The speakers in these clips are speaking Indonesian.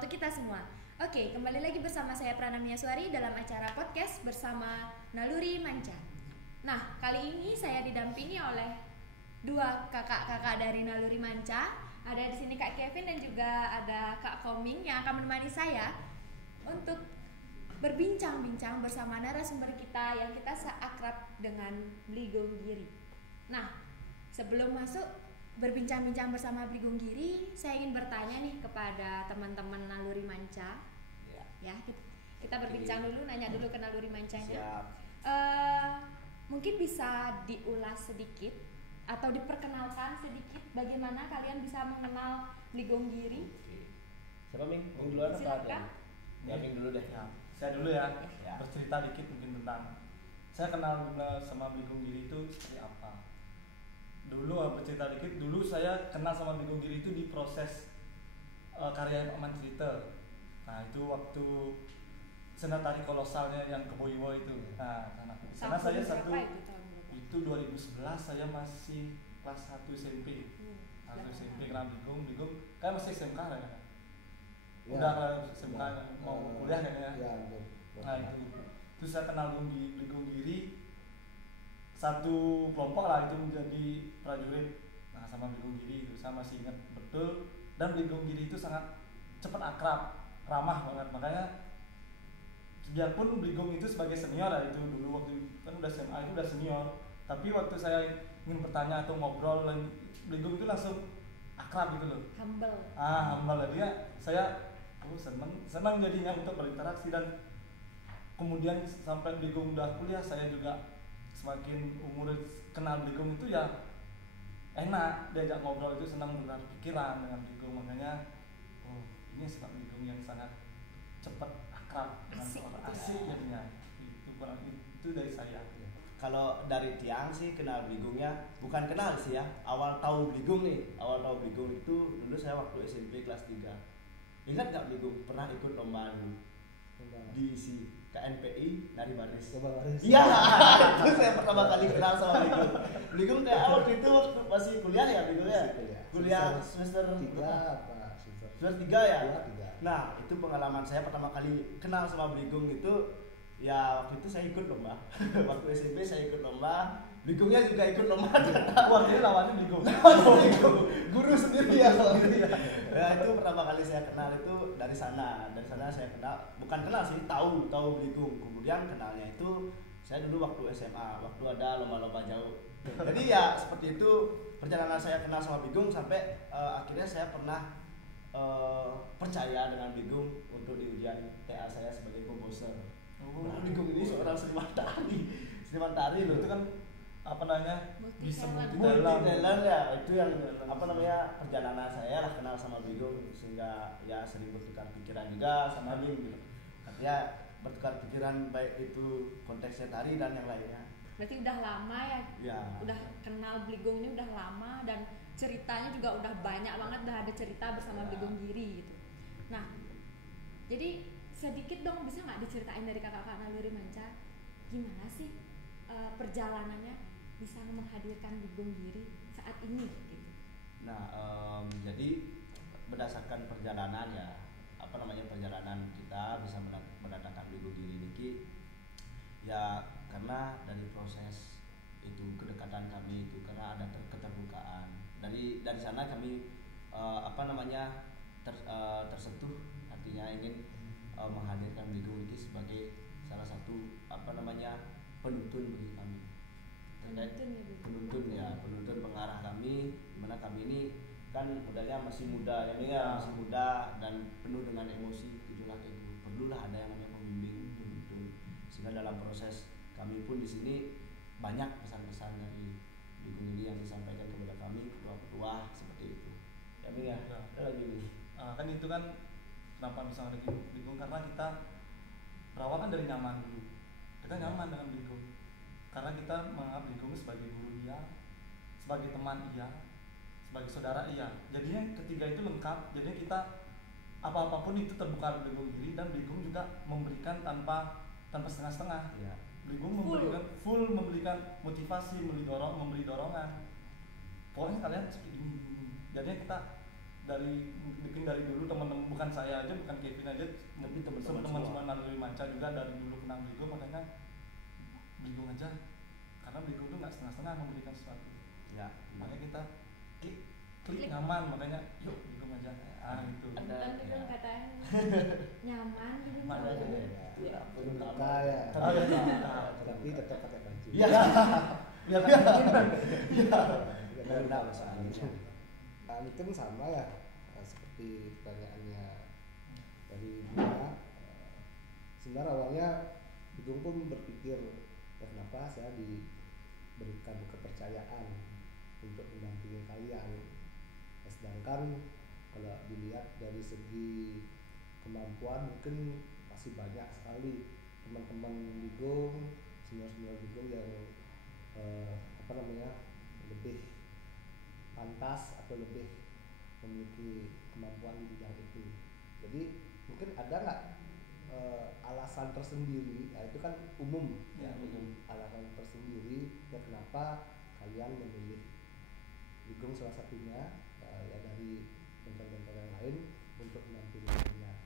untuk kita semua. Oke, kembali lagi bersama saya Pranamia Suari dalam acara podcast bersama Naluri Manca. Nah, kali ini saya didampingi oleh dua kakak-kakak dari Naluri Manca. Ada di sini Kak Kevin dan juga ada Kak Koming yang akan menemani saya untuk berbincang-bincang bersama narasumber kita yang kita seakrab dengan Bligong Giri. Nah, sebelum masuk berbincang-bincang bersama Bligong Giri, saya ingin bertanya nih kepada teman-teman Naluri Manca. Ya, kita berbincang dulu, nanya dulu ke Naluri Mancanya. Mungkin bisa diulas sedikit atau diperkenalkan sedikit bagaimana kalian bisa mengenal Bligong Giri. Siapa Ming? Ming duluan apa? Silakan. Ya Ming dulu deh. Ya, saya dulu ya. Ya. Bercerita dikit mungkin tentang saya kenal sama Bligong Giri itu seperti apa. Dulu bercerita dikit. Dulu saya kenal sama Bligong Giri itu di proses karya Pak Mantrite. Nah itu waktu sena tari kolosalnya yang ke Boywo itu. Nah karena saya itu 2011 saya masih kelas 1 SMP. Kelas 1 SMP kenal Bligong kan masih SMK kan? Ya. Udah SMK mau kuliah kan ya? Ya, Nah itu saya kenal Bligong Giri, satu kelompok lah itu menjadi prajurit. Nah sama Bligong Giri itu saya masih ingat betul, dan Bligong Giri itu sangat cepat akrab, ramah banget. Makanya biarpun Bligong itu sebagai senior ya, itu dulu waktu kan udah SMA itu udah senior, tapi waktu saya ingin bertanya atau ngobrol, Bligong itu langsung akrab gitu loh. Humble dia. Saya senang jadinya untuk berinteraksi, dan kemudian sampai Bligong udah kuliah, saya juga semakin umur kenal Bligong itu ya enak diajak ngobrol, itu senang bertukar pikiran dengan Bligong. Makanya ini sebab Bligong yang sangat cepat akrab dengan orang asik jadinya. Itu dari saya. Kalau dari Tiang sih kenal Bligongnya, bukan kenal sih ya, awal tahu Bligong nih. Awal tahu Bligong itu dulu saya waktu SMP kelas 3. Ingat gak Bligong pernah ikut lomba di KNPI nari baris? Iya, itu saya pertama kali kenal sama Bligong. Bligong kayak waktu itu masih kuliah ya Bligong ya? Kuliah semester 3 apa? Semester 3 ya? 3. Nah, itu pengalaman saya pertama kali kenal sama Bligong itu. Ya waktu itu saya ikut lomba. Waktu SMP saya ikut lomba. Bligongnya juga ikut lomba. Wah, jadi lawannya Bligong. Guru sendiri ya. Ya itu pertama kali saya kenal itu dari sana. Dari sana saya kenal, bukan kenal sih, tahu Bligong. Kemudian kenalnya itu saya dulu waktu SMA, waktu ada lomba-lomba jauh. Jadi ya seperti itu perjalanan saya kenal sama Bligong sampai akhirnya saya pernah percaya dengan Bligong untuk di ujian TA saya sebagai komposer. Bligong ini seorang seniman tari loh. Itu kan apa namanya, bisa multi talent ya, itu yang apa namanya perjalanan saya lah kenal sama Bligong, sehingga ya sering bertukar pikiran juga sama Bing gitu. Artinya bertukar pikiran baik itu konteksnya tari dan yang lainnya. Berarti udah lama ya? Udah kenal Bligong ini udah lama, dan ceritanya juga udah banyak banget, udah ada cerita bersama Bligong Giri gitu. Nah, jadi sedikit dong bisa nggak diceritain dari kakak-kakak Naluri Manca, gimana sih perjalanannya bisa menghadirkan Bligong Giri saat ini gitu. Nah, jadi berdasarkan perjalanan ya, perjalanan kita bisa mendatangkan Bligong Giri ini ya karena dari proses itu, kedekatan kami itu karena ada keterbukaan. Dari sana kami tersentuh, artinya ingin menghadirkan Bligong ini sebagai salah satu penuntun bagi kami. Penuntun pengarah kami, dimana kami ini kan modalnya masih muda masih muda dan penuh dengan emosi, gejolak ego. Perlulah ada yang namanya pembimbing, penuntun, sehingga dalam proses kami pun di sini banyak pesan-pesan dari Bligong ini yang disampaikan kepada kami ketua-ketua seperti itu. Ya Bing ya. Ada lagi Bing. Kan itu kan kenapa misalnya Bligong, karena kita berawal kan dari nyaman dulu. Kita nyaman dengan Bligong karena kita menganggap Bligong sebagai guru iya, sebagai teman iya, sebagai saudara iya. Jadinya ketiga itu lengkap. Jadinya kita apapun itu terbuka Bligong Giri, dan Bligong juga memberikan tanpa setengah-setengah. Ya. Bligong memberikan motivasi, memberi dorongan. Pokoknya kalian seperti ini. Jadinya kita bikin dari dulu teman-teman, bukan saya aja, bukan Kevin aja, Tapi teman-teman teman-teman Naluri Manca juga dari dulu kenal Bligo, makanya Bligo aja, karena Bligo itu nggak setengah-setengah memberikan sesuatu. Ya. Makanya kita klik nyaman, makanya yuk Bligo aja. Gitu. Tentang itu kan katanya nyaman gitu. Ya, penuh luka ya. Tapi tetap pakai baju. Iya. Biar Benar soalnya. Nah, itu kan sama ya, seperti pertanyaannya dari Bima. Sebenarnya awalnya Bigung pun berpikir, ya kenapa saya diberikan kepercayaan untuk mendampingi kalian. Sedangkan kalau dilihat dari segi kemampuan mungkin masih banyak sekali teman-teman Bigung, senior-senior Bigung yang lebih pantas atau lebih memiliki kemampuan di bidang itu. Jadi mungkin ada nggak alasan tersendiri? Nah, itu kan umum ya, alasan tersendiri ya kenapa kalian memilih Bigung salah satunya ya dari mentor-mentor yang lain untuk mendampingi kalian.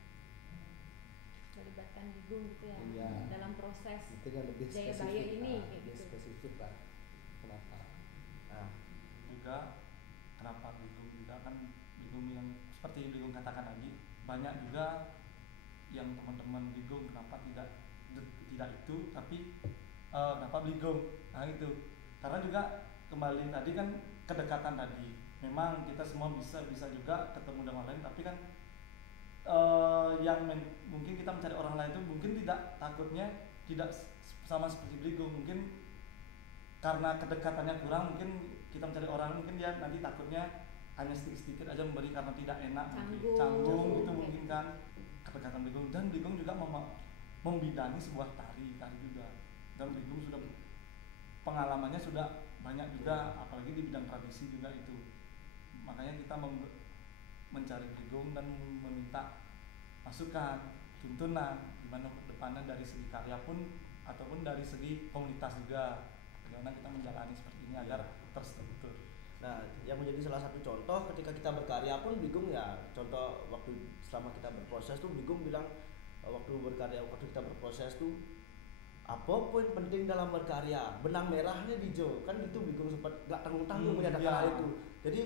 Melibatkan Bigung gitu ya, Iya. dalam proses Mungkin yang lebih Jaya spesifik, Baya ini kayak lebih gitu. spesifik lah. Kenapa? Nah, juga kenapa Bligo juga kan Bligo yang seperti Bligo katakan tadi, banyak juga yang teman-teman Bligo kenapa tidak itu, tapi kenapa Bligo, nah itu karena juga kembali tadi kan kedekatan tadi, memang kita semua bisa juga ketemu dengan lain, tapi kan mungkin kita mencari orang lain itu mungkin tidak sama seperti Bligo, mungkin karena kedekatannya kurang, mungkin kita mencari orang, mungkin dia nanti takutnya hanya sedikit aja memberi karena tidak enak, canggung itu mungkin kan kedekatan Bligo. Dan Bligo juga membidangi sebuah tari juga, dan Bligo sudah pengalamannya sudah banyak juga, apalagi di bidang tradisi juga itu. Makanya kita mencari Bligo dan meminta masukan, tuntunan gimana depannya dari segi karya pun ataupun dari segi komunitas juga, bagaimana kita menjalani seperti ini agar terstruktur. Nah, yang menjadi salah satu contoh ketika kita berkarya pun Bigung ya, contoh waktu selama kita berproses tuh Bigung bilang waktu kita berproses tuh apapun penting dalam berkarya, benang merahnya hijau, kan itu Bigung sempat gak tanggung-tanggung menyatakan hal itu. Jadi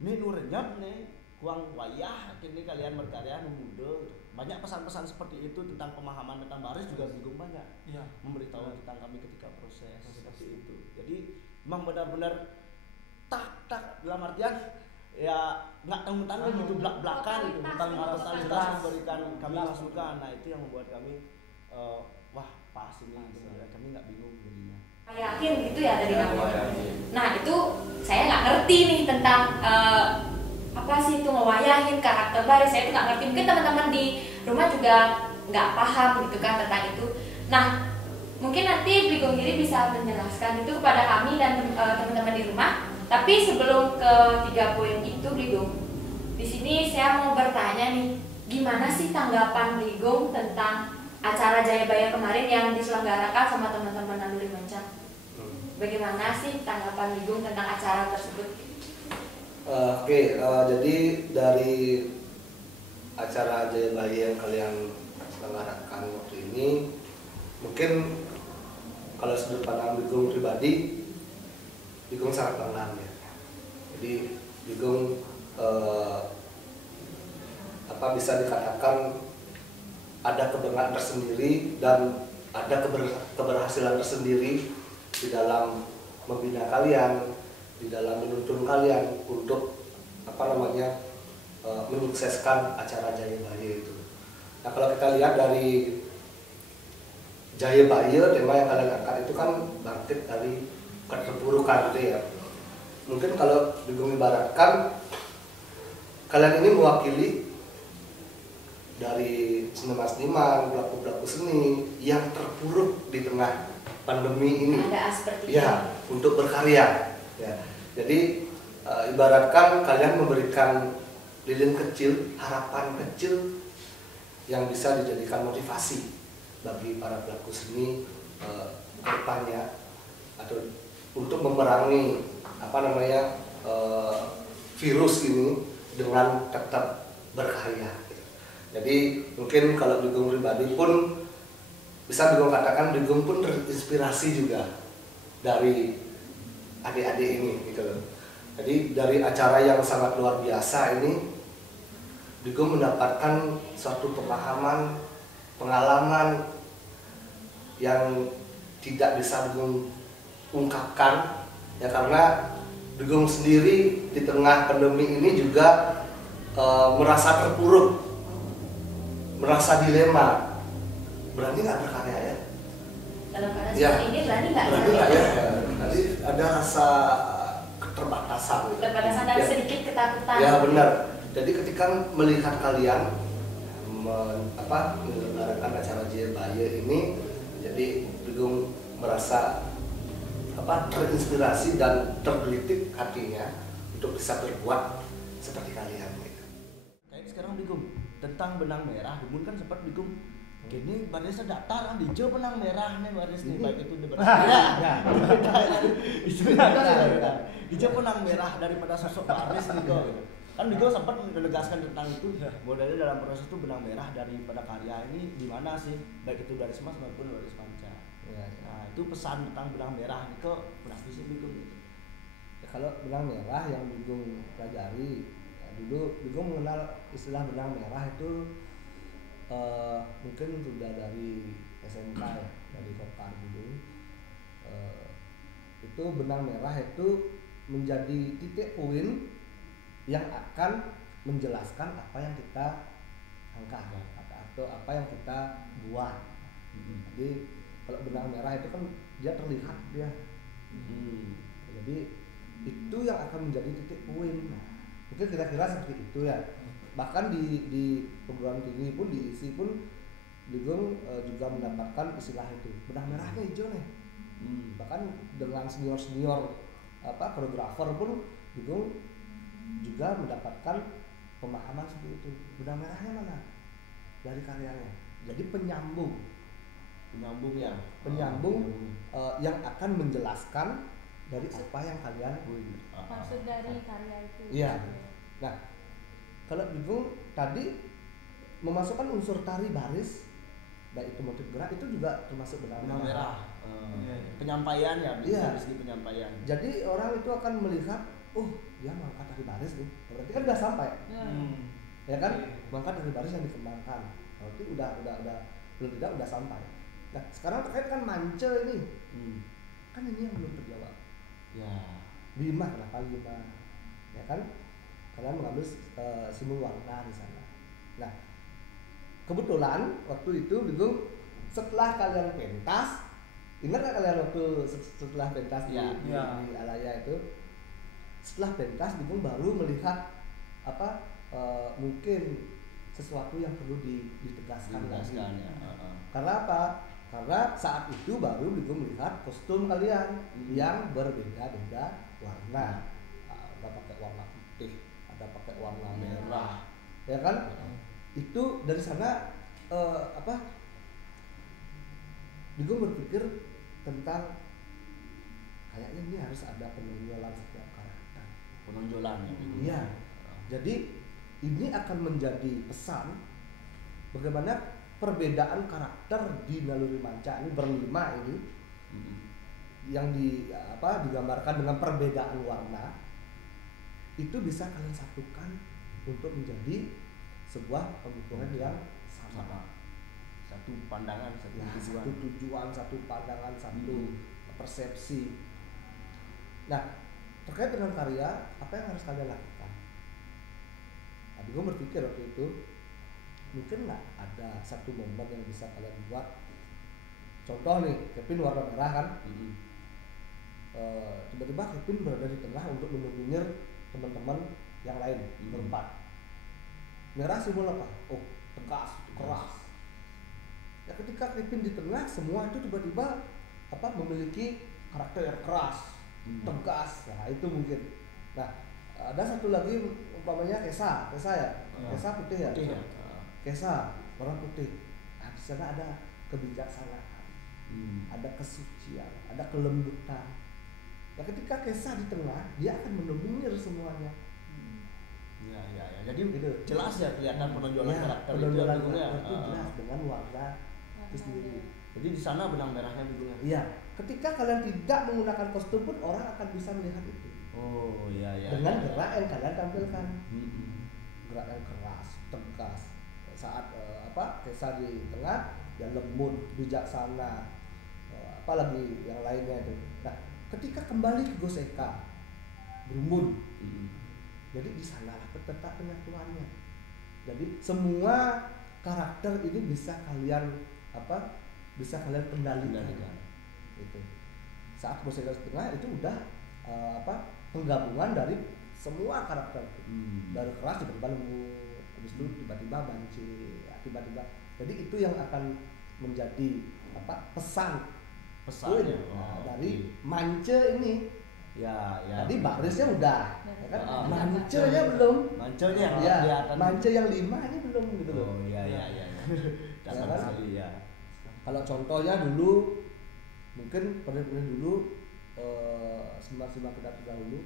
minu renyap nih, kuang wayah kini kalian berkarya muda. Banyak pesan-pesan seperti itu tentang pemahaman tentang baris juga Bigung banyak memberitahu tentang kami ketika proses seperti itu. Jadi memang benar-benar tak dalam artian ya nggak tanggung-tanggung gitu, belak-belakan gitu, totalitas memberikan kami masukan. Nah, itu yang membuat kami wah pas ini gitu, kami nggak bingung jadinya. Yakin gitu ya dari awal. Nah, itu saya nggak ngerti nih tentang apa sih itu ngewayahin karakter baris, saya itu nggak ngerti. Mungkin teman-teman di rumah juga nggak paham gitu kan tentang itu. Nah, mungkin nanti Bligo Giri bisa menjelaskan itu kepada kami dan teman-teman di rumah. Tapi sebelum ke 3 poin itu Bligo, di sini saya mau bertanya nih, gimana sih tanggapan Bligo tentang acara Jayabaya kemarin yang diselenggarakan sama teman-teman Naluri Manca? Bagaimana sih tanggapan Bligo tentang acara tersebut? Jadi dari acara Jayabaya yang kalian selenggarakan waktu ini, mungkin kalau sudut pandang Bigung pribadi, Bigung sangat bangga ya. Jadi Bigung bisa dikatakan ada kebanggaan tersendiri dan ada keberhasilan tersendiri di dalam membina kalian, di dalam menuntun kalian untuk menyukseskan acara Jayabaya itu. Nah, kalau kita lihat dari Jayabaya, tema yang kalian angkat itu kan bangkit dari keterpurukan gitu ya. Mungkin kalau Bigung ibaratkan kalian ini mewakili dari seniman-seniman, pelaku-pelaku seni yang terpuruk di tengah pandemi ini. Ada seperti ya, untuk berkarya. Ya. Jadi ibaratkan kalian memberikan lilin kecil, harapan kecil yang bisa dijadikan motivasi bagi para pelaku seni ke depannya atau untuk memerangi virus ini dengan tetap berkarya gitu. Jadi mungkin kalau Bligong pribadi pun bisa Bligong katakan Bligong pun terinspirasi juga dari adik-adik ini gitu loh. Jadi dari acara yang sangat luar biasa ini Bligong mendapatkan suatu pemahaman, pengalaman yang tidak bisa Bligong ungkapkan ya, karena Bligong sendiri di tengah pandemi ini juga merasa terpuruk, merasa dilema, berani nggak berkarya ya? Dalam keadaan Ya. seperti ini berani nggak? Berani nggak ya? Tadi ada rasa keterbatasan. Keterbatasan dan Ya. sedikit ketakutan. Ya benar. Jadi ketika melihat kalian menyelenggarakan acara Jaya ini, jadi Bligong merasa terinspirasi dan tergelitik hatinya untuk bisa berbuat seperti kalian. Gitu. Kayak sekarang Bligong tentang benang merah, dulu kan sempat Bligong gini barisnya datar kan hijau benang merah nih baris nih, baik itu di benang merah itu hijau benang merah daripada sosok baris gitu. Kan Bligong sempat menegaskan tentang itu, modalnya dalam proses itu benang merah daripada karya ini di mana sih, baik itu dari Mas maupun dari Panca. Nah itu pesan tentang benang merah ini ke berarti sih Bligong gitu. Ya, kalau benang merah yang Bligong pelajari, ya, dulu Bligong mengenal istilah benang merah itu mungkin sudah dari SMK ya, dari Kopar dulu. Itu benang merah itu menjadi titik poin yang akan menjelaskan apa yang kita angkat atau apa yang kita buat. Jadi kalau benang merah itu kan dia terlihat dia. Jadi itu yang akan menjadi titik poin. Mungkin kira-kira seperti itu ya. Bahkan di perguruan tinggi pun diisi pun Bligong juga mendapatkan istilah itu. Benang merahnya hijau nih. Bahkan dengan senior koreografer pun Bligong juga mendapatkan pemahaman seperti itu. Benang merahnya mana? Dari karyanya. Jadi penyambung ya. yang akan menjelaskan dari apa yang kalian Maksud dari karya itu. Iya. Nah, kalau Bligong tadi memasukkan unsur tari baris, baik itu motif gerak itu juga termasuk benang merah. Penyampaian ya, Iya. dari segi penyampaian. Jadi orang itu akan melihat, oh dia mengangkat tari baris nih, berarti kan udah sampai, ya kan? Mengangkat tari baris yang dikembangkan, berarti udah belum tidak udah sampai. Nah sekarang terkait kan mance ini, kan ini yang belum terjawab. Ya. Lima, kenapa lima? Ya kan? Kalian mengambil simbol warna di sana. Nah, kebetulan waktu itu Bligong setelah kalian pentas, ingat nggak kalian waktu setelah pentas di Alaya itu? Setelah pentas Bligong baru melihat mungkin sesuatu yang perlu ditegaskan lagi. Ya. Karena apa? Karena saat itu baru Bligong melihat kostum kalian yang berbeda-beda warna. Ada pakai warna putih, ada pakai warna merah, ya kan? Itu dari sana Bligong berpikir tentang kayaknya ini harus ada penonjolan setiap karakter. Penonjolan ya. Iya. Jadi ini akan menjadi pesan bagaimana perbedaan karakter di Naluri Manca ini berlima ini yang digambarkan dengan perbedaan warna itu bisa kalian satukan untuk menjadi sebuah pemikiran yang sama. Satu pandangan, satu Ya, tujuan. satu tujuan, satu pandangan, satu persepsi. Nah, terkait dengan karya, apa yang harus kalian lakukan? Nah, gue berpikir waktu itu mungkin nggak ada satu momen yang bisa kalian buat. Contoh nih, Kevin warna merah kan, tiba-tiba Kevin berada di tengah untuk mendominir teman-teman yang lain berempat. Merah simbol apa? Oh, tegas, keras. Ya ketika Kevin di tengah, semua itu tiba-tiba memiliki karakter yang keras, tegas. Nah itu mungkin. Nah ada satu lagi umpamanya Kesa ya, Kesa putih ya. Kesa warna putih. Nah di sana ada kebijaksanaan, ada kesucian, ada kelembutan. Nah ketika Kesa di tengah, dia akan mendominir semuanya. Ya. Jadi Gitu. jelas ya kelihatan penonjolan Ya, karakter penonjolan itu ya. karakter itu jelas dengan warna itu sendiri. Jadi di sana benang merahnya Bigungnya. Iya, ketika kalian tidak menggunakan kostum pun orang akan bisa melihat itu. Oh iya. Dengan gerak yang kalian tampilkan. Mm-mm. Gerak yang keras, tegas. Saat Kesa di tengah, ya lembut, bijaksana. Apalagi yang lainnya itu. Nah, ketika kembali ke Goseka, Brumun. Mm-mm. Jadi di sanalah tetap penyatuannya. Jadi semua karakter ini bisa kalian kendalikan. Itu. Saat Goseka setengah itu udah penggabungan dari semua karakter. Dari keras tiba-tiba lembut, habis itu tiba-tiba banci, tiba-tiba. Jadi itu yang akan menjadi pesannya. Dari Mance ini. Ya. Tadi barisnya udah, ya kan? Ah. Mancenya belum. Mancenya Ya, kelihatan. mance yang 5 ini belum gitu loh. Oh iya. Dasar Ya kan? sekali ya. Kalau contohnya dulu, mungkin pernah dulu simak kita dahulu,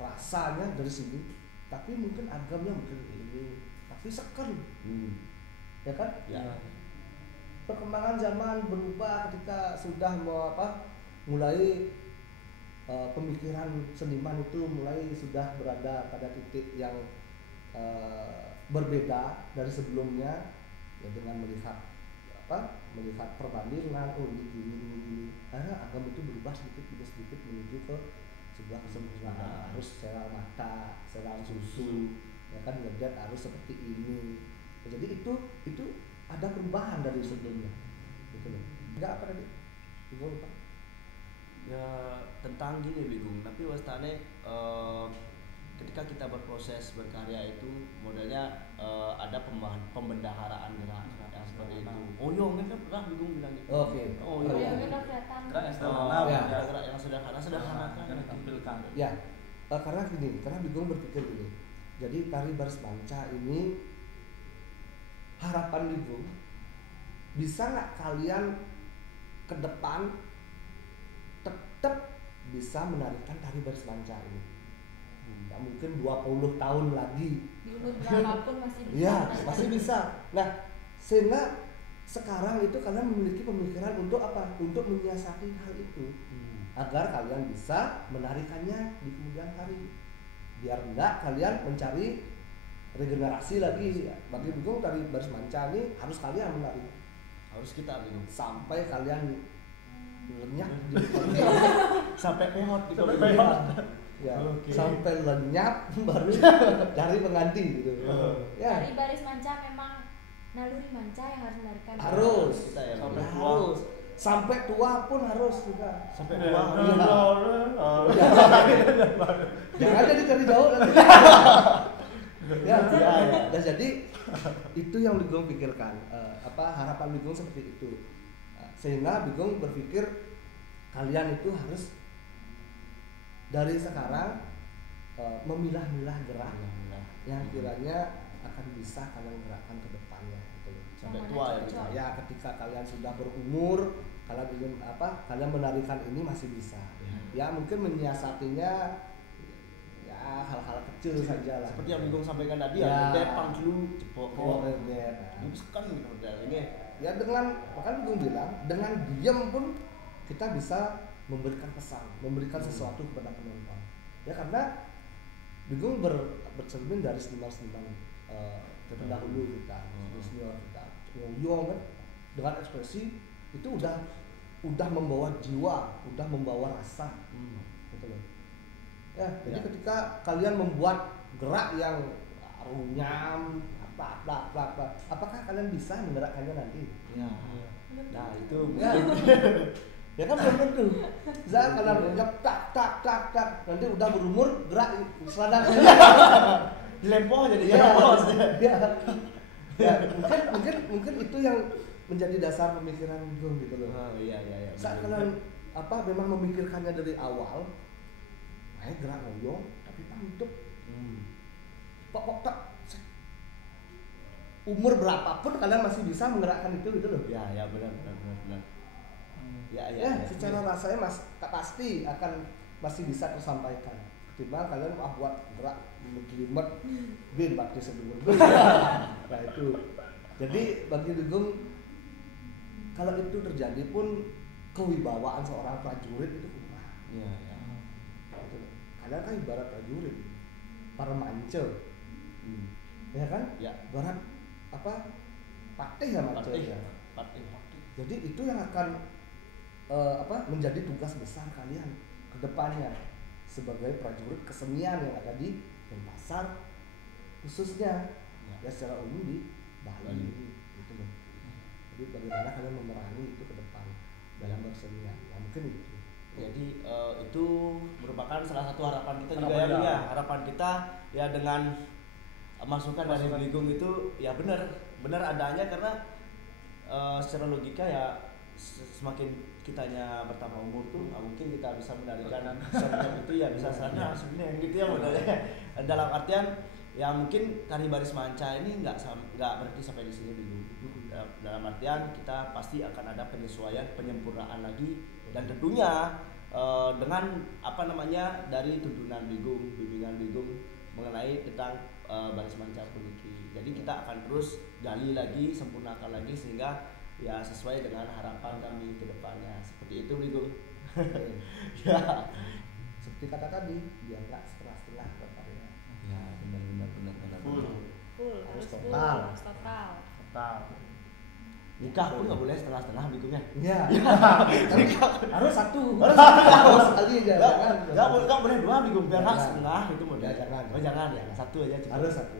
rasanya dari sini, tapi mungkin agamnya mungkin ini, tapi seken, ya kan? Ya. Perkembangan zaman berubah ketika sudah mulai pemikiran seniman itu mulai sudah berada pada titik yang berbeda dari sebelumnya, ya dengan melihat perbandingan, ini, karena agama itu berubah sedikit menuju ke sebuah kesempurnaan, harus secara mata, secara susu, ya kan, ngelihat harus seperti ini. Jadi itu ada perubahan dari sebelumnya, gitu loh. Enggak apa tadi? Lupa. Ya tentang gini Bigung, tapi wastane ketika kita berproses berkarya itu modelnya ada pembendaharaan gerak yang seperti itu. Oyong kan pernah Bigung bilang gitu. Oke. Oyong. Yang udah kelihatan. Gerak yang Gerak yang sederhana kan. Yang ditampilkan. Ya, karena Bigong berpikir gini. Jadi tari baris manca ini harapan Bigong, bisa nggak kalian ke depan tetap bisa menarikan tari baris manca ini? Nggak mungkin 20 tahun lagi. Di umur berapapun masih bisa. Iya, masih bisa. Nah, sehingga sekarang itu kalian memiliki pemikiran untuk apa? Untuk menyiasati hal itu, agar kalian bisa menarikannya di kemudian hari. Biar enggak kalian mencari regenerasi lagi. Bagi Bigong tari baris manca ini harus kalian menari. Harus kita Bigung. Sampai kalian lenyap di Sampai pehot di ya, Oke. sampai lenyap baru cari pengganti gitu. Ya, Dari baris manca memang naluri manca yang harus melarikan. harus. Kita ya. Sampai Ya, tua. harus. Sampai tua pun harus juga. Sampai tua. Jangan jadi cari jauh nanti. Ya. Dan jadi itu yang Bigong pikirkan. Harapan Bigong seperti itu. Sehingga Bigong berpikir kalian itu harus dari sekarang memilah-milah gerak yang kiranya akan bisa kalian gerakkan ke depannya gitu. Sampai tua ya. Cocok. Ya, ketika kalian sudah berumur, kalian ingin kalian menarikan ini masih bisa. Ya, mungkin menyiasatinya ya hal-hal kecil saja lah. Seperti yang Bigong sampaikan tadi Ya. ya, Depang dulu cepok. Terus Kan gitu model ini. ya bahkan Bigong bilang dengan diam pun kita bisa memberikan pesan, memberikan sesuatu kepada penonton. Ya, karena Bigong bercermin dari seniman-seniman terdahulu kita, senior kita. Ngoyong kan dengan ekspresi itu udah membawa jiwa, udah membawa rasa, gitu loh. Ya, jadi ketika kalian membuat gerak yang runyam, apakah kalian bisa menggerakkannya nanti? Ya. Nah, itu Ya. Ya kan belum tentu. Misalnya kalian runyam tak, nanti udah berumur gerak selada saja. dilempoh jadi Ya. Ya, mungkin itu yang menjadi dasar pemikiran Bigong gitu loh. Iya. Saat kalian memang memikirkannya dari awal, gerak ngoyong tapi untuk pok umur berapapun kalian masih bisa menggerakkan itu gitu loh. Ya benar. Ya. Secara rasanya pasti akan masih bisa tersampaikan. ketimbang kalian buat gerak kelimet bin bakti sedulur. Nah itu. Jadi bagi Ligong kalau itu terjadi pun kewibawaan seorang prajurit itu kurang. Iya, ya. Kalian kan ibarat prajurit, para mance, ya kan? Ya. Ibarat apa? Patih ya mance ya. Patih. Jadi itu yang akan menjadi tugas besar kalian ke depannya sebagai prajurit kesenian yang ada di Denpasar khususnya ya secara umum di Bali gitu loh. Jadi bagaimana kalian memerangi itu ke depan dalam bersenian. Ya mungkin itu. Jadi itu merupakan salah satu harapan kita juga ya. Harapan kita ya dengan masukan dari Ligong itu ya benar adanya karena secara logika ya semakin kitanya bertambah umur tuh mungkin kita bisa menarikan sebenarnya itu ya bisa sana sebenarnya gitu ya modalnya. Dalam artian ya mungkin tari baris manca ini nggak berarti sampai di sini dulu. Dalam artian kita pasti akan ada penyesuaian, penyempurnaan lagi dan tentunya dengan dari tuntunan Ligong, bimbingan Ligong mengenai tentang baris manca puniki. Jadi kita akan terus gali lagi, sempurnakan lagi sehingga ya sesuai dengan harapan kami ke depannya. Seperti itu Ligong. Ya. Seperti kata tadi, biar nggak setengah-setengah berkarya. Ya, benar. Full, Harus total. Nikah pun nggak boleh setengah-setengah Ligongnya. Iya. Harus satu. Harus sekali aja. Nggak boleh dua Ligong biar Jangan. setengah itu model. Ya, jangan. Oh jangan ya, satu aja cukup. Harus satu.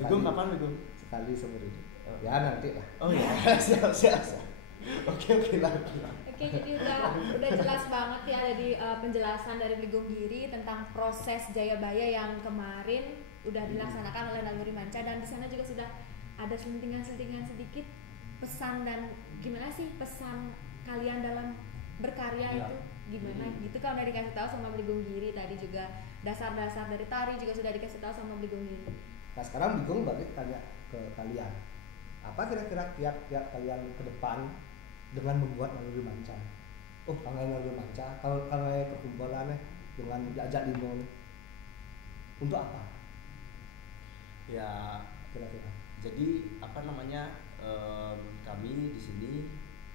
Ligong kapan Ligong? Sekali seumur hidup. Ya nanti lah. Oh iya, siap. Oke lah. Oke, jadi udah jelas banget ya jadi penjelasan dari Ligong Giri tentang proses Jayabaya yang kemarin udah dilaksanakan oleh Naluri Manca, dan di sana juga sudah ada selentingan-selentingan sedikit pesan dan gimana sih pesan kalian dalam berkarya itu gimana gitu kan udah dikasih tahu sama Ligong Giri tadi, juga dasar-dasar dari tari juga sudah dikasih tahu sama Ligong Giri. Nah sekarang Ligong balik tanya ke kalian, apa kira-kira kiat-kiat kalian ke depan dengan membuat Naluri Manca? Kangen Naluri Manca, kalau perkumpulannya dengan diajak Limon untuk apa? Ya, Kira-kira. jadi kami di sini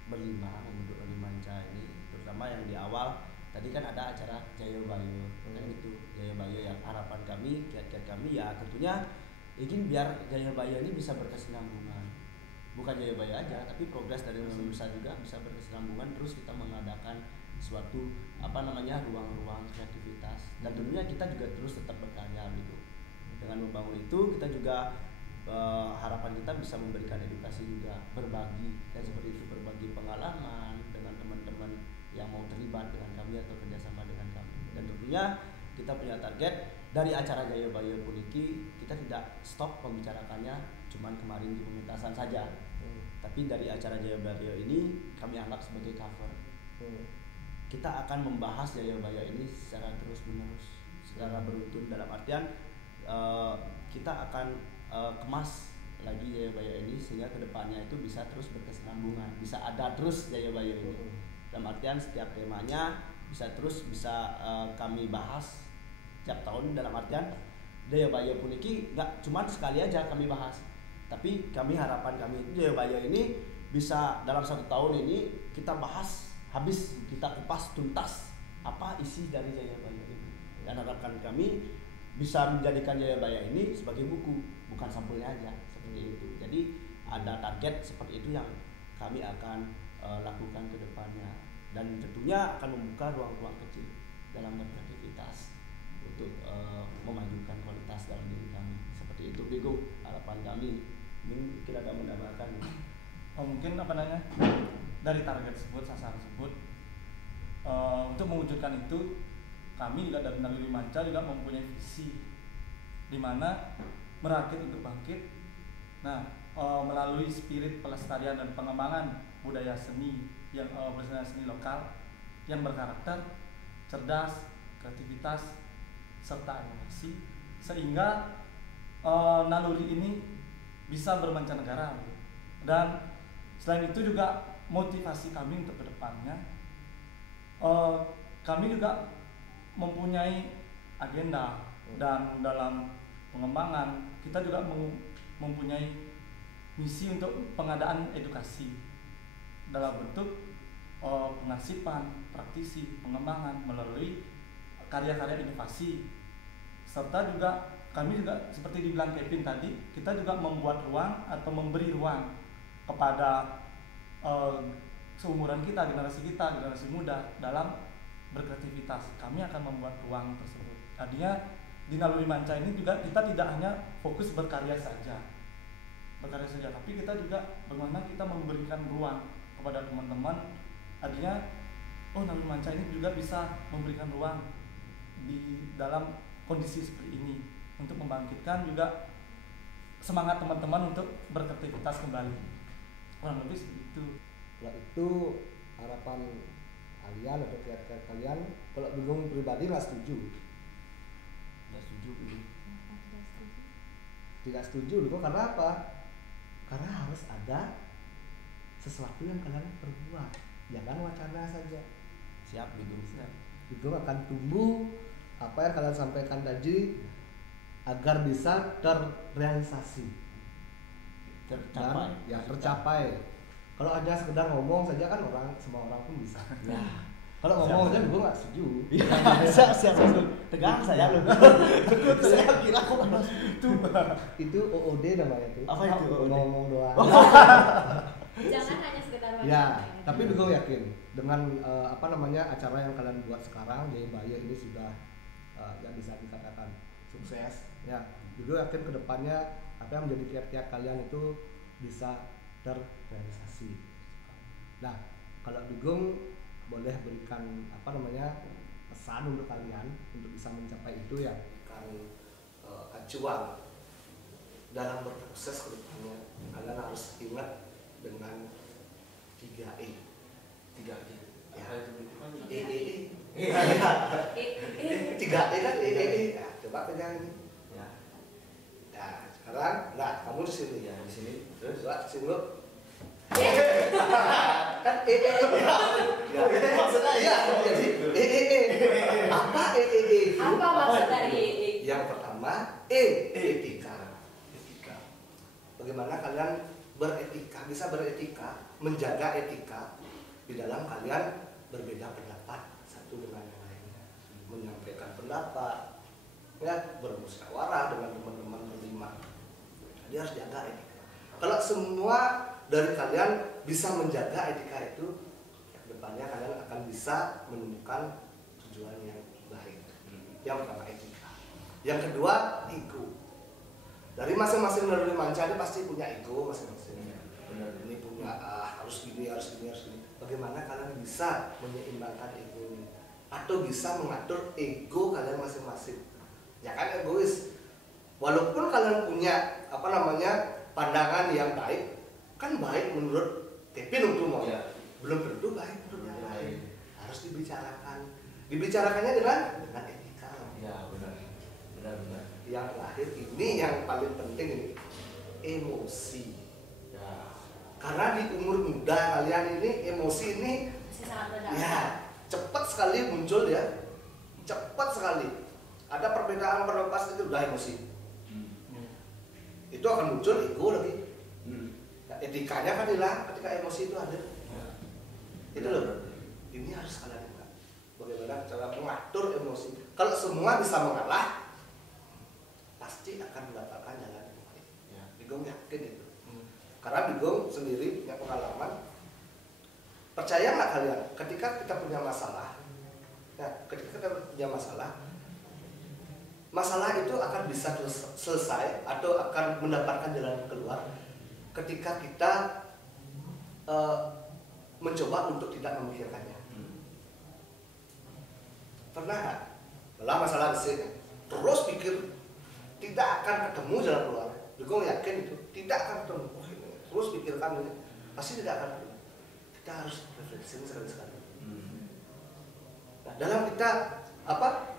berlima membentuk Naluri Manca ini, terutama yang di awal tadi kan ada acara Jayabaya kan itu Jayabaya yang harapan kami, kiat-kiat kami ya tentunya ingin biar Jayabaya ini bisa berkesinambungan, bukan Jayabaya aja tapi progres dari Nusa juga bisa berkesinambungan, terus kita mengadakan suatu ruang-ruang kreativitas dan tentunya kita juga terus tetap berkarya gitu. Dengan membangun itu kita juga harapan kita bisa memberikan edukasi juga, berbagi dan seperti itu, berbagi pengalaman dengan teman-teman yang mau terlibat dengan kami atau kerjasama dengan kami. Dan tentunya kita punya target dari acara Jayabaya Puniki, kita tidak stop membicarakannya cuman kemarin di pementasan saja, tapi dari acara Jayabaya ini kami anggap sebagai cover. Kita akan membahas Jayabaya ini secara terus-menerus, secara beruntun, dalam artian kita akan kemas lagi Jayabaya ini sehingga kedepannya itu bisa terus berkesinambungan, bisa ada terus Jayabaya ini. Dalam artian setiap temanya bisa kami bahas setiap tahun, dalam artian Jayabaya Puniki nggak cuma sekali aja kami bahas, tapi harapan kami Jayabaya ini bisa dalam 1 tahun ini kita bahas habis, kita kupas tuntas apa isi dari Jayabaya ini, dan harapan kami bisa menjadikan Jayabaya ini sebagai buku, bukan sampulnya aja, seperti itu. Jadi ada target seperti itu yang kami akan lakukan ke depannya, dan tentunya akan membuka ruang-ruang kecil dalam beraktivitas untuk memajukan kualitas dalam diri kami. Seperti itu Ligong, harapan kami. Mungkin ada menambahkan. Mungkin dari target tersebut, sasaran tersebut, untuk mewujudkan itu kami juga dari Naluri Manca juga mempunyai visi di mana merakit untuk bangkit. Nah, melalui spirit pelestarian dan pengembangan budaya seni yang bersama seni lokal yang berkarakter cerdas, kreativitas serta inovasi, sehingga naluri ini bisa bermancanegara. Dan selain itu juga motivasi kami untuk kedepannya, kami juga mempunyai agenda, dan dalam pengembangan kita juga mempunyai misi untuk pengadaan edukasi dalam bentuk pengasipan, praktisi, pengembangan melalui karya-karya inovasi, serta juga kami juga seperti dibilang Kevin tadi, kita juga membuat ruang atau memberi ruang kepada seumuran kita, generasi muda dalam berkreativitas. Kami akan membuat ruang tersebut. Artinya di Naluri Manca ini juga kita tidak hanya fokus berkarya saja, tapi kita juga bagaimana kita memberikan ruang kepada teman-teman. Artinya, Naluri Manca ini juga bisa memberikan ruang di dalam kondisi seperti ini untuk membangkitkan juga semangat teman-teman untuk berkreativitas kembali. Kurang lebih seperti itu. Kalau itu harapan kalian atau kiat-kiat kalian, kalau bingung pribadi nggak setuju. Nggak setuju ini. Tidak setuju dulu, karena apa? Karena harus ada sesuatu yang kalian perbuat, jangan wacana saja. Siap gitu. Itu akan tumbuh apa yang kalian sampaikan tadi agar bisa terrealisasi, Tercapai. tercapai. Kalau hanya sekedar ngomong saja kan semua orang pun bisa. Ya. Kalau ngomong aja gue nggak setuju. Siap. Tegang saya loh. Saya kira kok Itu OOD namanya tuh. Apa itu OOD? Ngomong doang. Jangan hanya sekedar wacana. Ya, tapi gue yakin dengan acara yang kalian buat sekarang, Jayabaya ini sudah yang bisa dikatakan sukses. Ya, gue yakin kedepannya apa yang menjadi kiat-kiat kalian itu bisa terrealisasi. Nah, kalau Bigung boleh berikan pesan untuk kalian untuk bisa mencapai itu ya, kan acuan dalam berproses ke depannya. Kalian harus ingat dengan 3E. 3E. Ya. Apa itu? 3E kan E. Nah, coba pegang ini. Ya. Nah, sekarang kamu di sini Ya, di sini. terus Terus sini lu. Kan E. Ya, maksudnya ya, jadi E. Apa E? Apa maksud dari EE? Yang pertama etika. Bagaimana kalian bisa beretika, menjaga etika di dalam kalian berbeda pendapat satu dengan yang lainnya, menyampaikan pendapat, ya, bermusyawarah dengan teman-teman berlima. Jadi harus jaga etika. Kalau semua dari kalian bisa menjaga etika itu, depannya kalian akan bisa menemukan tujuan yang baik. Yang pertama etika. Yang kedua ego. Dari masing-masing Naluri Manca ini pasti punya ego masing-masing. benar. Ini punya harus gini. Bagaimana kalian bisa menyeimbangkan ego ini atau bisa mengatur ego kalian masing-masing? Ya kan egois. Walaupun kalian punya pandangan yang baik, kan baik menurut Kevin Utomo, Ya. belum tentu baik menurut yang Belum lain. baik. Harus dibicarakan. Dibicarakannya dengan etika. Ya, benar. Yang terakhir ini yang paling penting ini, emosi. Ya. Karena di umur muda kalian ini emosi ini Masih sangat rendah. ya cepat sekali muncul ya, cepat sekali. Ada perbedaan pendapat itu udah emosi. Itu akan muncul ego lagi. Nah, etikanya kan hilang ketika emosi itu ada. Ya. Itu loh. Ini harus kalian ingat. Bagaimana cara mengatur emosi. Kalau semua bisa mengalah, pasti akan mendapatkan jalan yang baik. Ya. Bigong yakin itu. Karena Bigong sendiri punya pengalaman. Percaya nggak kalian? Ketika kita punya masalah, masalah itu akan bisa selesai atau akan mendapatkan jalan keluar ketika kita mencoba untuk tidak memikirkannya. Pernah nggak? Kalau masalah di sini, terus pikir, tidak akan ketemu jalan keluar. Bigong yakin itu tidak akan ketemu. Terus pikirkan ini, pasti tidak akan ketemu. Kita harus refleksi sekali-sekali. Nah, dalam kita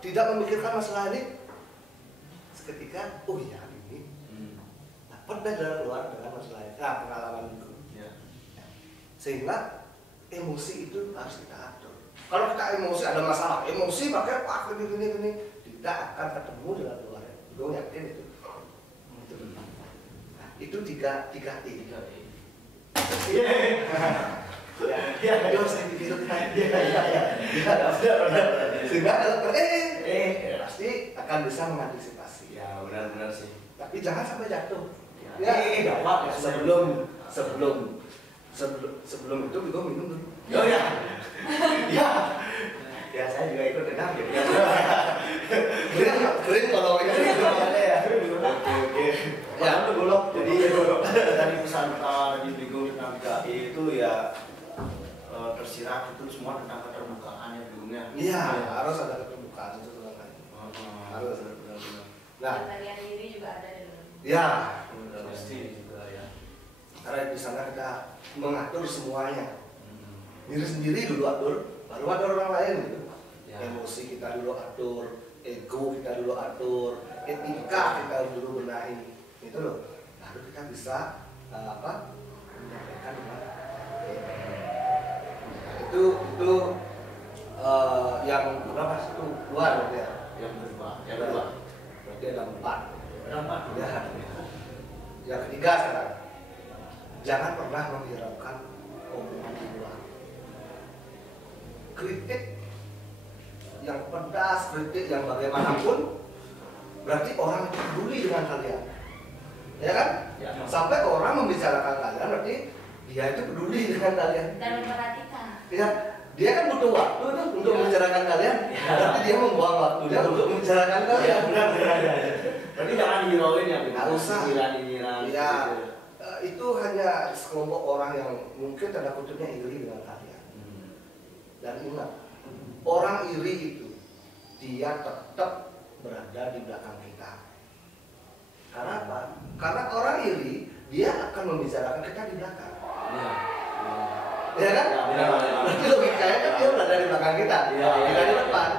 tidak memikirkan masalah ini, seketika, oh iya ini, dapat dah jalan keluar dengan masalah ini. Nah, pengalaman itu. Ya. Sehingga emosi itu harus kita atur. Kalau kita emosi ada masalah, emosi pakai gini, kita akan ketemu dengan keluarga. Gue yakin itu. Nah, itu tiga I. Ya, itu saya pikirkan. Sehingga kalau pasti akan bisa mengantisipasi. Ya benar-benar sih. Tapi jangan sampai jatuh. Ya, sebelum itu gue minum dulu. Oh ya. Ya saya juga ikut dengar gitu. Keren kalau ini Ya. Oke. Ya itu dulu. Jadi dari pesan pertama di Bigo tentang 3I itu ya tersirat itu semua tentang keterbukaan ya Bigongnya. Iya, harus ada keterbukaan itu kan. Harus ada benar-benar. Nah, Pengendalian diri juga ada di dalam. ya, Pasti juga ya. karena di sana kita mengatur semuanya. Diri sendiri dulu atur, baru ada orang lain gitu. Ya. Emosi kita dulu atur, ego kita dulu atur, etika kita dulu benahi. Itu loh. Baru kita bisa menyampaikan dengan itu yang berapa itu luar berarti ya? Yang kedua. Berarti ada 4. Ada 4 Ya. Yang ketiga sekarang, jangan pernah menghiraukan omongan di luar. Kritik yang pedas, kritik yang bagaimanapun, berarti orang itu peduli dengan kalian, ya kan? Ya. Sampai orang membicarakan kalian, berarti dia itu peduli dengan kalian. Dan memperhatikan. Ya, dia kan butuh waktu tuh untuk membicarakan kalian, berarti dia membuang waktunya untuk membicarakan kalian. Benar. Berarti jangan dihirauin ya. Nggak usah. Nyinyiran. Ya, itu hanya sekelompok orang yang mungkin tanda kutipnya iri dengan kalian. Dan ingat, orang iri itu dia tetap berada di belakang kita. Karena apa? Karena orang iri dia akan membicarakan kita di belakang. Ya kan? Berarti logikanya kan dia berada di belakang kita, kita di depan.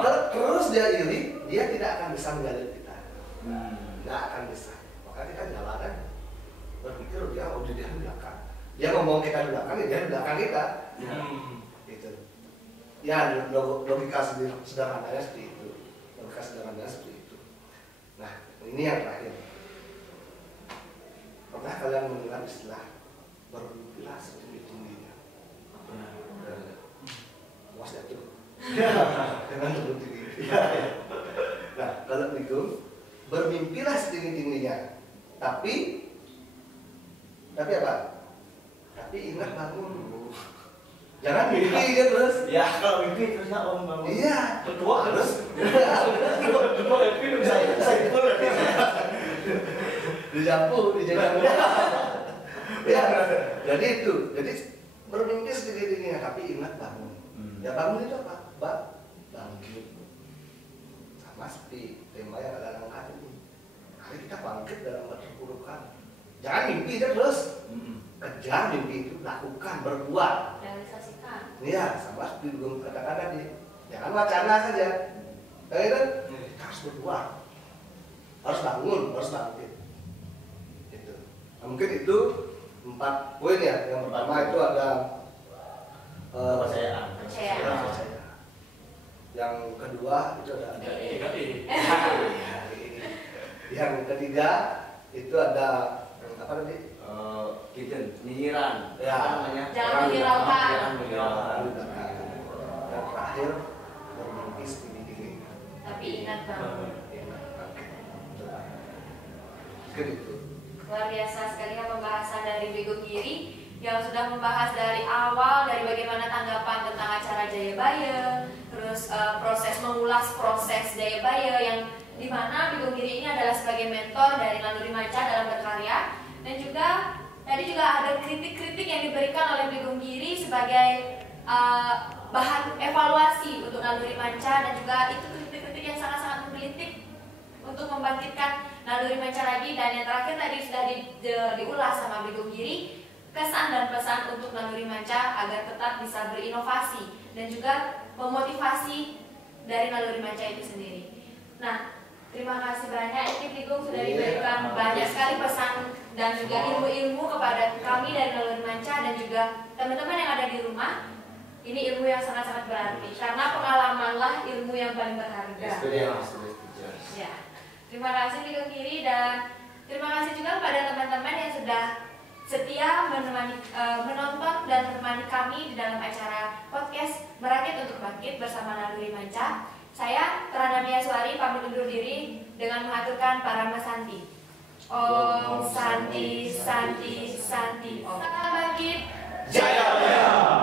Kalau terus dia iri, dia tidak akan bisa mengalir kita. Nggak akan bisa. Maka kita jalan aja. Berpikir dia di belakang. Dia ngomong kita di belakang, dia di belakang kita. Gitu. Ya, logika sederhananya seperti itu. Logika sederhananya seperti itu. Nah, ini yang terakhir. Pernah kalian mendengar istilah bermimpilah setinggi-tingginya? Puas ya tuh. Dengan tinggi. Nah, kalau begitu bermimpilah setinggi-tingginya. Tapi apa? Tapi ingat bangun. Jangan mimpi aja terus. Ya kalau mimpi terus ya om bangun. Iya. Ketua harus. Ketua mimpi bisa itu berarti. Dijampu. Ya, jadi itu. Jadi bermimpi setinggi-tingginya, tapi ingat bangun. Ya bangun itu apa? Bangkit. Sama seperti tema yang ada angkat ini. Hari kita bangkit dalam berkeburukan. Jangan mimpi aja terus. Kejar mimpi itu, lakukan, berbuat. Realisasikan. Iya, sama seperti belum katakan tadi. Jangan wacana saja. Nah, itu kita harus berbuat. Harus bangun, harus bangkit. Itu. Nah, mungkin itu 4 poin ya. Yang pertama itu ada Kepercayaan. percaya. Yang kedua itu ada yang ketiga itu ada apa tadi? Nyinyiran. Ya. Apa namanya? Jangan menghiraukan. Jangan menghiraukan. Yang terakhir bermimpi setinggi-tingginya. Tapi ingat bangun. Gitu. Luar biasa sekali ya pembahasan dari Bigo Giri yang sudah membahas dari awal, dari bagaimana tanggapan tentang acara Jayabaya, terus mengulas proses Jayabaya yang dimana Bigo Giri ini adalah sebagai mentor dari Naluri Manca dalam berkarya, dan juga tadi juga ada kritik-kritik yang diberikan oleh Bigo Giri sebagai bahan evaluasi untuk Naluri Manca, dan juga itu kritik-kritik yang sangat-sangat menggelitik untuk membangkitkan Naluri Manca lagi. Dan yang terakhir tadi sudah diulas sama Bigo Giri, kesan dan pesan untuk Naluri Manca agar tetap bisa berinovasi dan juga memotivasi dari Naluri Manca itu sendiri. Nah, terima kasih banyak ini Bigo sudah diberikan banyak sekali pesan dan juga ilmu-ilmu kepada kami dari Naluri Manca dan juga teman-teman yang ada di rumah. Ini ilmu yang sangat-sangat berarti karena pengalamanlah ilmu yang paling berharga. Ya. Terima kasih Ligong Giri dan terima kasih juga kepada teman-teman yang sudah setia menonton dan menemani kami di dalam acara podcast Merakit untuk Bangkit bersama Naluri Manca. Saya Pranamia Suari pamit undur diri dengan mengaturkan Parama Santi. Om Santi Santi Santi Om. Salam bangkit. Jaya Jaya.